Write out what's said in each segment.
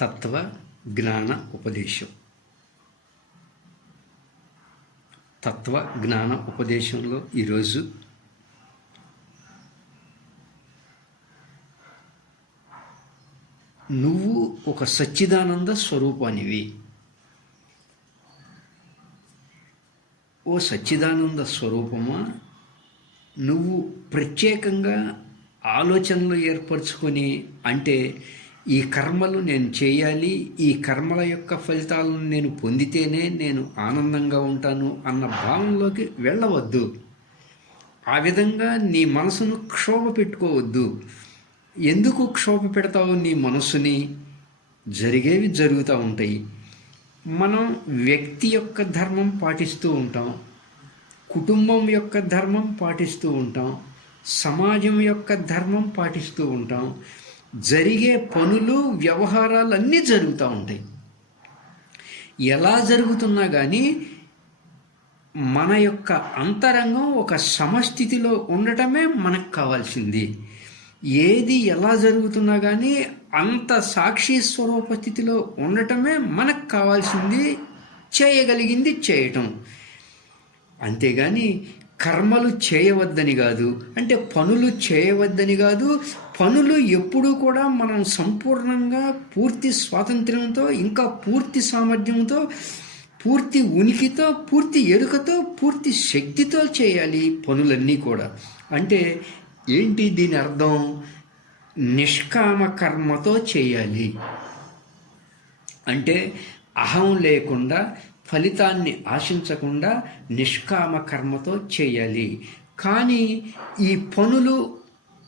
తత్వ జ్ఞాన ఉపదేశం. తత్వ జ్ఞాన ఉపదేశంలో ఈరోజు నువ్వు ఒక సచ్చిదానంద స్వరూపానివి. ఓ సచ్చిదానంద స్వరూపమా, నువ్వు ప్రత్యేకంగా ఆలోచనలు ఏర్పరచుకొని, అంటే ఈ కర్మలు నేను చేయాలి, ఈ కర్మల యొక్క ఫలితాలను నేను పొందితేనే నేను ఆనందంగా ఉంటాను అన్న భావంలోకి వెళ్ళవద్దు. ఆ విధంగా నీ మనసును క్షోభ పెట్టుకోవద్దు. ఎందుకు క్షోభ పెడతావు నీ మనసుని? జరిగేవి జరుగుతూ ఉంటాయి. మనం వ్యక్తి యొక్క ధర్మం పాటిస్తూ ఉంటాం, కుటుంబం యొక్క ధర్మం పాటిస్తూ ఉంటాం, సమాజం యొక్క ధర్మం పాటిస్తూ ఉంటాం. జరిగే పనులు వ్యవహారాలు అన్నీ జరుగుతూ ఉంటాయి. ఎలా జరుగుతున్నా కానీ మన యొక్క అంతరంగం ఒక సమస్థితిలో ఉండటమే మనకు కావాల్సింది. ఏది ఎలా జరుగుతున్నా కానీ అంత సాక్షి స్వరూప స్థితిలో ఉండటమే మనకు కావాల్సింది, చేయగలిగింది చేయటం. అంతేగాని కర్మలు చేయవద్దని కాదు, అంటే పనులు చేయవద్దని కాదు. పనులు ఎప్పుడూ కూడా మనం సంపూర్ణంగా పూర్తి స్వాతంత్ర్యంతో, ఇంకా పూర్తి సామర్థ్యంతో, పూర్తి ఉనికితో, పూర్తి ఎరుకతో, పూర్తి శక్తితో చేయాలి పనులన్నీ కూడా. అంటే ఏంటి దీని అర్థం? నిష్కామ కర్మతో చేయాలి. అంటే అహం లేకుండా, ఫలితాన్ని ఆశించకుండా నిష్కామ కర్మతో చేయాలి. కానీ ఈ పనులు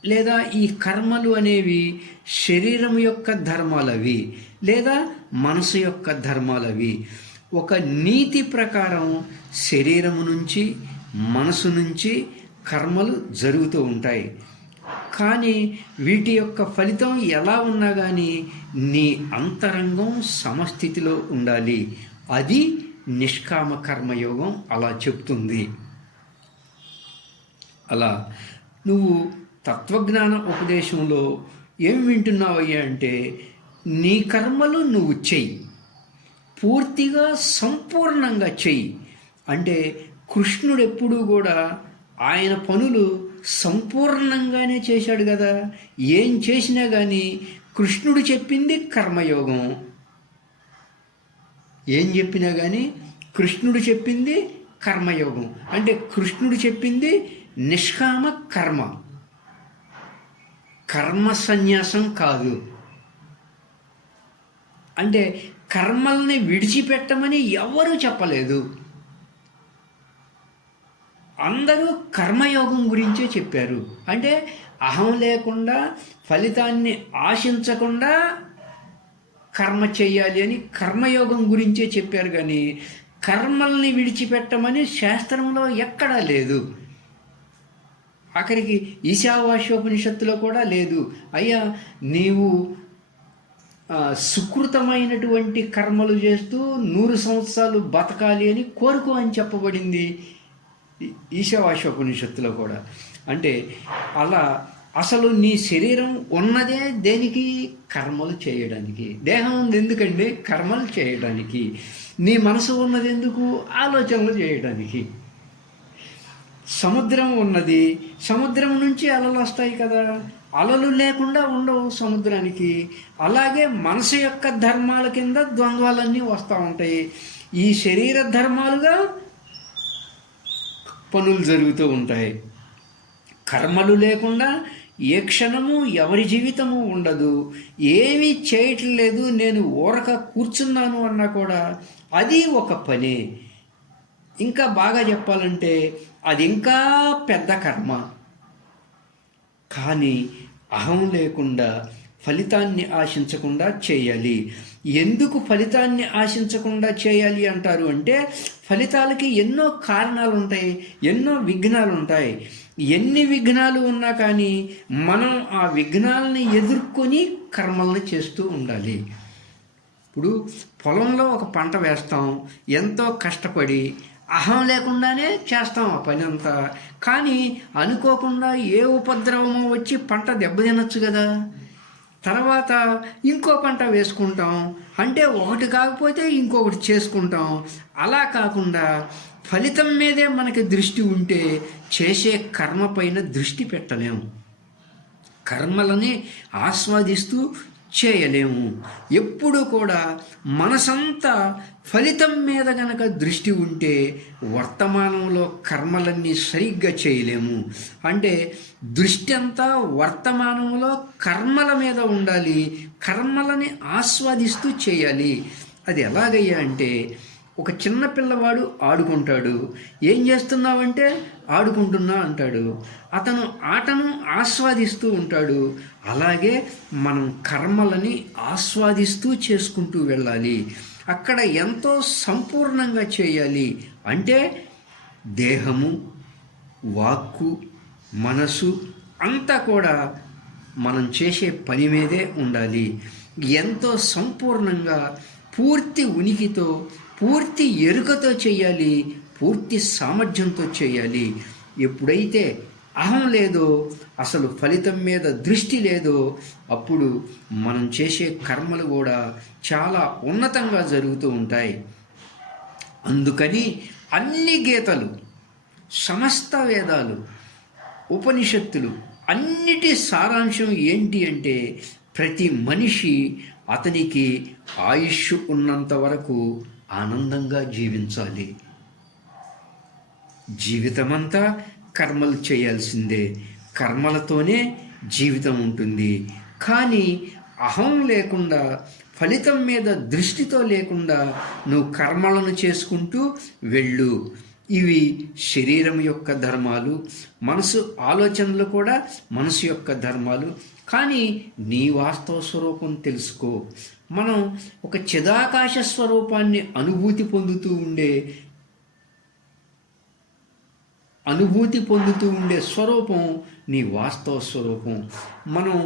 లేదా ఈ కర్మలు అనేవి శరీరం యొక్క ధర్మాలవి, లేదా మనసు యొక్క ధర్మాలవి. ఒక నీతి ప్రకారం శరీరము నుంచి, మనసు నుంచి కర్మలు జరుగుతూ ఉంటాయి. కానీ వీటి యొక్క ఫలితం ఎలా ఉన్నా కానీ నీ అంతరంగం సమస్థితిలో ఉండాలి. అది నిష్కామ కర్మయోగం అలా చెప్తుంది. అలా నువ్వు తత్వజ్ఞాన ఉపదేశంలో ఏం వింటున్నావయ్యా అంటే, నీ కర్మలు నువ్వు చెయ్యి, పూర్తిగా సంపూర్ణంగా చెయ్యి. అంటే కృష్ణుడు ఎప్పుడూ కూడా ఆయన పనులు సంపూర్ణంగానే చేశాడు కదా. ఏం చేసినా కానీ కృష్ణుడు చెప్పింది కర్మయోగం. ఏం చెప్పినా కానీ కృష్ణుడు చెప్పింది కర్మయోగం. అంటే కృష్ణుడు చెప్పింది నిష్కామ కర్మ, కర్మ సన్యాసం కాదు. అంటే కర్మల్ని విడిచిపెట్టమని ఎవరూ చెప్పలేదు. అందరూ కర్మయోగం గురించే చెప్పారు. అంటే అహం లేకుండా, ఫలితాన్ని ఆశించకుండా కర్మ చేయాలి అని కర్మయోగం గురించే చెప్పారు. కానీ కర్మల్ని విడిచిపెట్టమని శాస్త్రంలో ఎక్కడా లేదు. ఆఖరికి ఈశావాస్యోపనిషత్తులో కూడా లేదు. అయ్యా, నీవు సుకృతమైనటువంటి కర్మలు చేస్తూ 100 సంవత్సరాలు బతకాలి అని కోరుకో అని చెప్పబడింది ఈశావాస్యోపనిషత్తులో కూడా. అంటే అలా అసలు నీ శరీరం ఉన్నదే దేనికి? కర్మలు చేయడానికి. దేహం ఉంది ఎందుకండి? కర్మలు చేయడానికి. నీ మనసు ఉన్నది ఎందుకు? ఆలోచనలు చేయడానికి. సముద్రం ఉన్నది, సముద్రం నుంచి అలలు వస్తాయి కదా. అలలు లేకుండా ఉండవు సముద్రానికి. అలాగే మనసు యొక్క ధర్మాల కింద ద్వంద్వాలన్నీ వస్తూ ఉంటాయి. ఈ శరీర ధర్మాలుగా పనులు జరుగుతూ ఉంటాయి. కర్మలు లేకుండా ఏ క్షణము ఎవరి జీవితము ఉండదు. ఏమీ చేయటం లేదు, నేను ఊరక కూర్చున్నాను అన్నా కూడా అది ఒక పనే. ఇంకా బాగా చెప్పాలంటే అది ఇంకా పెద్ద కర్మ. కానీ అహం లేకుండా, ఫలితాన్ని ఆశించకుండా చేయాలి. ఎందుకు ఫలితాన్ని ఆశించకుండా చేయాలి అంటారు అంటే, ఫలితాలకి ఎన్నో కారణాలు ఉంటాయి, ఎన్నో విఘ్నాలు ఉంటాయి. ఎన్ని విఘ్నాలు ఉన్నా కానీ మనం ఆ విఘ్నాలని ఎదుర్కొని కర్మల్ని చేస్తూ ఉండాలి. ఇప్పుడు పొలంలో ఒక పంట వేస్తాం, ఎంతో కష్టపడి అహం లేకుండానే చేస్తాం ఆ పని అంతా. కానీ అనుకోకుండా ఏ ఉపద్రవమో వచ్చి పంట దెబ్బతినొచ్చు కదా. తర్వాత ఇంకో పంట వేసుకుంటాం, అంటే ఒకటి కాకపోతే ఇంకొకటి చేసుకుంటాం. అలా కాకుండా ఫలితం మీదే మనకి దృష్టి ఉంటే చేసే కర్మ పైన దృష్టి పెట్టలేము, కర్మలని ఆస్వాదిస్తూ చేయలేము. ఎప్పుడు కూడా మనసంతా ఫలితం మీద గనక దృష్టి ఉంటే వర్తమానంలో కర్మలన్నీ సరిగ్గా చేయలేము. అంటే దృష్టి అంతా వర్తమానంలో కర్మల మీద ఉండాలి, కర్మలని ఆస్వాదిస్తూ చేయాలి. అది ఎలాగయ్యా అంటే, ఒక చిన్న పిల్లవాడు ఆడుకుంటాడు, ఏం చేస్తున్నావంటే ఆడుకుంటున్నా అంటాడు, అతను ఆటను ఆస్వాదిస్తూ ఉంటాడు. అలాగే మనం కర్మలని ఆస్వాదిస్తూ చేసుకుంటూ వెళ్ళాలి. అక్కడ ఎంతో సంపూర్ణంగా చేయాలి. అంటే దేహము, వాక్కు, మనసు అంతా కూడా మనం చేసే పని మీదే ఉండాలి. ఎంతో సంపూర్ణంగా పూర్తి ఉనికితో, పూర్తి ఎరుకతో చేయాలి, పూర్తి సామర్థ్యంతో చేయాలి. ఎప్పుడైతే అహం లేదో, అసలు ఫలితం మీద దృష్టి లేదో, అప్పుడు మనం చేసే కర్మలు కూడా చాలా ఉన్నతంగా జరుగుతూ ఉంటాయి. అందుకని అన్ని గీతలు, సమస్త వేదాలు, ఉపనిషత్తులు అన్నిటి సారాంశం ఏంటి అంటే, ప్రతి మనిషి అతనికి ఆయుష్ ఉన్నంత వరకు ఆనందంగా జీవించాలి. జీవితమంతా కర్మలు చేయాల్సిందే, కర్మలతోనే జీవితం ఉంటుంది. కానీ అహం లేకుండా, ఫలితం మీద దృష్టితో లేకుండా నువ్వు కర్మలను చేసుకుంటూ వెళ్ళు. ఇవి శరీరం యొక్క ధర్మాలు, మనసు ఆలోచనలు కూడా మనసు యొక్క ధర్మాలు. కానీ నీ వాస్తవ స్వరూపం తెలుసుకో. మనం ఒక చిదాకాశ స్వరూపాన్ని అనుభూతి పొందుతూ ఉండే స్వరూపం నీ వాస్తవ స్వరూపం. మనం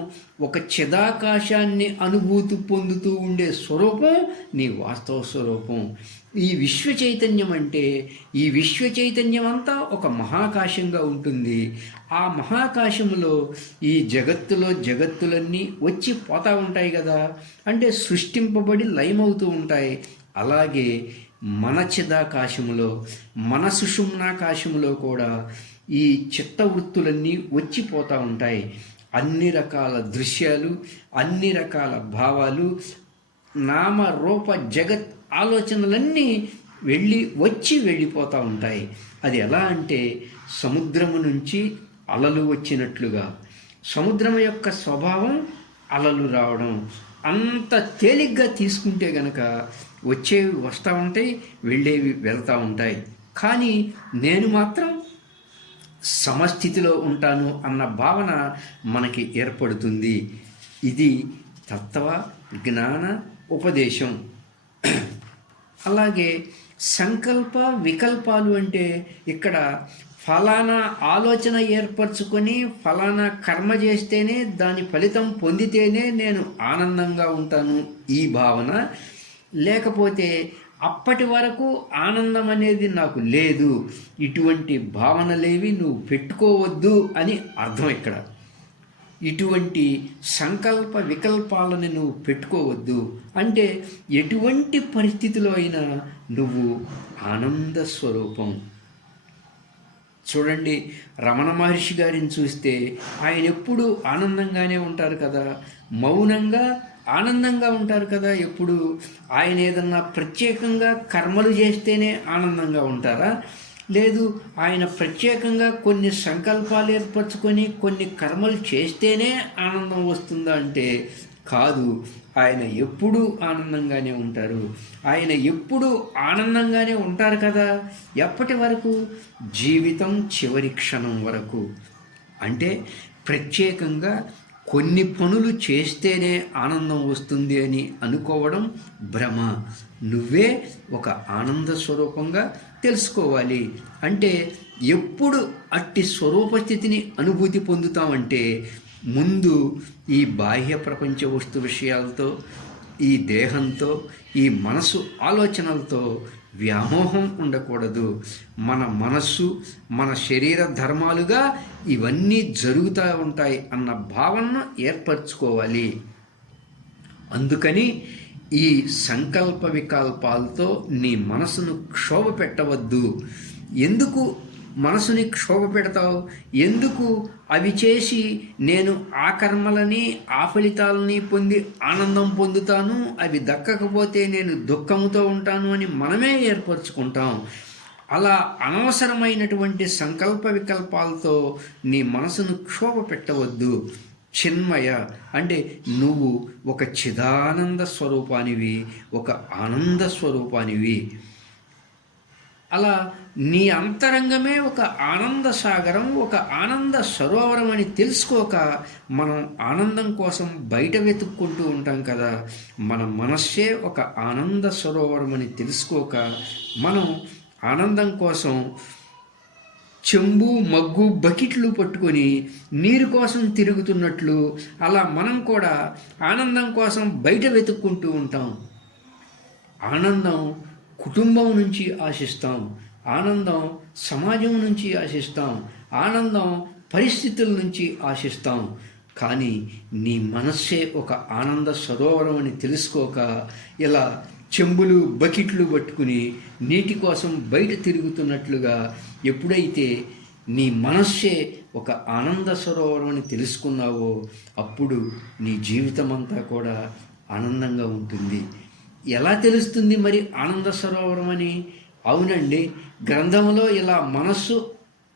ఒక చిదాకాశాన్ని అనుభూతి పొందుతూ ఉండే స్వరూపం నీ వాస్తవ స్వరూపం. ఈ విశ్వ చైతన్యం అంటే, ఈ విశ్వ చైతన్యం అంతా ఒక మహాకాశంగా ఉంటుంది. ఆ మహాకాశంలో ఈ జగత్తులన్నీ వచ్చి పోతూ ఉంటాయి కదా, అంటే సృష్టింపబడి లయమవుతూ ఉంటాయి. అలాగే మన చిదాకాశములో, మన సుషుమ్నాకాశములో కూడా ఈ చిత్తవృత్తులన్నీ వచ్చిపోతూ ఉంటాయి. అన్ని రకాల దృశ్యాలు, అన్ని రకాల భావాలు, నామ రూప జగత్ ఆలోచనలన్నీ వెళ్ళిపోతూ ఉంటాయి. అది ఎలా అంటే, సముద్రము నుంచి అలలు వచ్చినట్లుగా. సముద్రం యొక్క స్వభావం అలలు రావడం. అంత తేలిగ్గా తీసుకుంటే గనక వచ్చేవి వస్తూ ఉంటాయి, వెళ్ళేవి వెళ్తూ ఉంటాయి. కానీ నేను మాత్రం సమస్థితిలో ఉంటాను అన్న భావన మనకి ఏర్పడుతుంది. ఇది తత్వ జ్ఞాన ఉపదేశం. అలాగే సంకల్ప వికల్పాలు అంటే, ఇక్కడ ఫలానా ఆలోచన ఏర్పరచుకొని ఫలానా కర్మ చేస్తేనే దాని ఫలితం పొందితేనే నేను ఆనందంగా ఉంటాను ఈ భావన, లేకపోతే అప్పటి వరకు ఆనందం అనేది నాకు లేదు, ఇటువంటి భావనలేవి నువ్వు పెట్టుకోవద్దు అని అర్థం. ఇక్కడ ఇటువంటి సంకల్ప వికల్పాలను నువ్వు పెట్టుకోవద్దు అంటే, ఎటువంటి పరిస్థితిలో అయినా నువ్వు ఆనంద స్వరూపం. చూడండి, రమణ మహర్షి గారిని చూస్తే ఆయన ఎప్పుడూ ఆనందంగానే ఉంటారు కదా, మౌనంగా ఆనందంగా ఉంటారు కదా. ఎప్పుడు ఆయన ఏదన్నా ప్రత్యేకంగా కర్మలు చేస్తేనే ఆనందంగా ఉంటారా? లేదు, ఆయన ప్రత్యేకంగా కొన్ని సంకల్పాలు ఏర్పరచుకొని కొన్ని కర్మలు చేస్తేనే ఆనందం వస్తుందా అంటే కాదు. ఆయన ఎప్పుడూ ఆనందంగానే ఉంటారు. ఆయన ఎప్పుడూ ఆనందంగానే ఉంటారు కదా. ఎప్పటి వరకు? జీవితం చివరి క్షణం వరకు. అంటే ప్రత్యేకంగా కొన్ని పనులు చేస్తేనే ఆనందం వస్తుంది అని అనుకోవడం భ్రమ. నువ్వే ఒక ఆనంద స్వరూపంగా తెలుసుకోవాలి. అంటే ఎప్పుడు అట్టి స్వరూప స్థితిని అనుభూతి పొందుతామంటే, ముందు ఈ బాహ్య ప్రపంచ వస్తు విషయాలతో, ఈ దేహంతో, ఈ మనసు ఆలోచనలతో వ్యామోహం ఉండకూడదు. మన మనస్సు, మన శరీర ధర్మాలుగా ఇవన్నీ జరుగుతూ ఉంటాయి అన్న భావనను ఏర్పరచుకోవాలి. అందుకని ఈ సంకల్ప వికల్పాలతో నీ మనసును క్షోభ పెట్టవద్దు. ఎందుకు మనసుని క్షోభ పెడతావు? ఎందుకు అవి చేసి నేను ఆ కర్మలని ఆ ఫలితాలని పొంది ఆనందం పొందుతాను, అవి దక్కకపోతే నేను దుఃఖముతో ఉంటాను అని మనమే ఏర్పరచుకుంటాం. అలా అనవసరమైనటువంటి సంకల్ప వికల్పాలతో నీ మనసును క్షోభ పెట్టవద్దు. చిన్మయ అంటే నువ్వు ఒక చిదానంద స్వరూపానివి, ఒక ఆనంద స్వరూపానివి. అలా నీ అంతరంగమే ఒక ఆనంద సాగరం, ఒక ఆనంద సరోవరం అని తెలుసుకోక మనం ఆనందం కోసం బయట వెతుక్కుంటూ ఉంటాం కదా. మన మనస్సే ఒక ఆనంద సరోవరం అని తెలుసుకోక మనం ఆనందం కోసం చెంబు మగ్గు బకెట్లు పట్టుకొని నీరు కోసం తిరుగుతున్నట్లు అలా మనం కూడా ఆనందం కోసం బయట వెతుక్కుంటూ ఉంటాం. ఆనందం కుటుంబం నుంచి ఆశిస్తాం, ఆనందం సమాజం నుంచి ఆశిస్తాం, ఆనందం పరిస్థితుల నుంచి ఆశిస్తాం. కానీ నీ మనస్సే ఒక ఆనంద సరోవరం అని తెలుసుకోక ఇలా చెంబులు బకెట్లు పట్టుకుని నీటి కోసం బయట తిరుగుతున్నట్లుగా ఎప్పుడైతే నీ మనస్సే ఒక ఆనంద సరోవరం అని తెలుసుకున్నావో అప్పుడు నీ జీవితం అంతా కూడా ఆనందంగా ఉంటుంది. ఎలా తెలుస్తుంది మరి ఆనంద సరోవరం అని? అవునండి, గ్రంథంలో ఇలా మనస్సు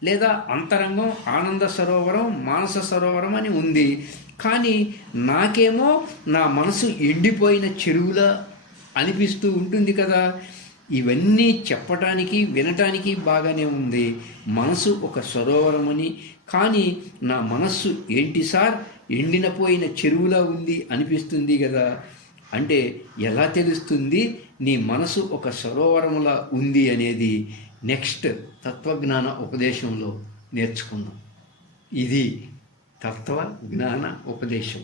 లేదా అంతరంగం ఆనంద సరోవరం, మానస సరోవరం అని ఉంది. కానీ నాకేమో నా మనసు ఎండిపోయిన చెరువులా అనిపిస్తూ ఉంటుంది కదా. ఇవన్నీ చెప్పటానికి వినటానికి బాగానే ఉంది, మనసు ఒక సరోవరం అని. కానీ నా మనస్సు ఏంటి సార్ ఎండినపోయిన చెరువులా ఉంది అనిపిస్తుంది కదా. అంటే ఎలా తెలుస్తుంది నీ మనసు ఒక సరోవరంలా ఉంది అనేది నెక్స్ట్ తత్వజ్ఞాన ఉపదేశంలో నేర్చుకుందాం. ఇది తత్వజ్ఞాన ఉపదేశం.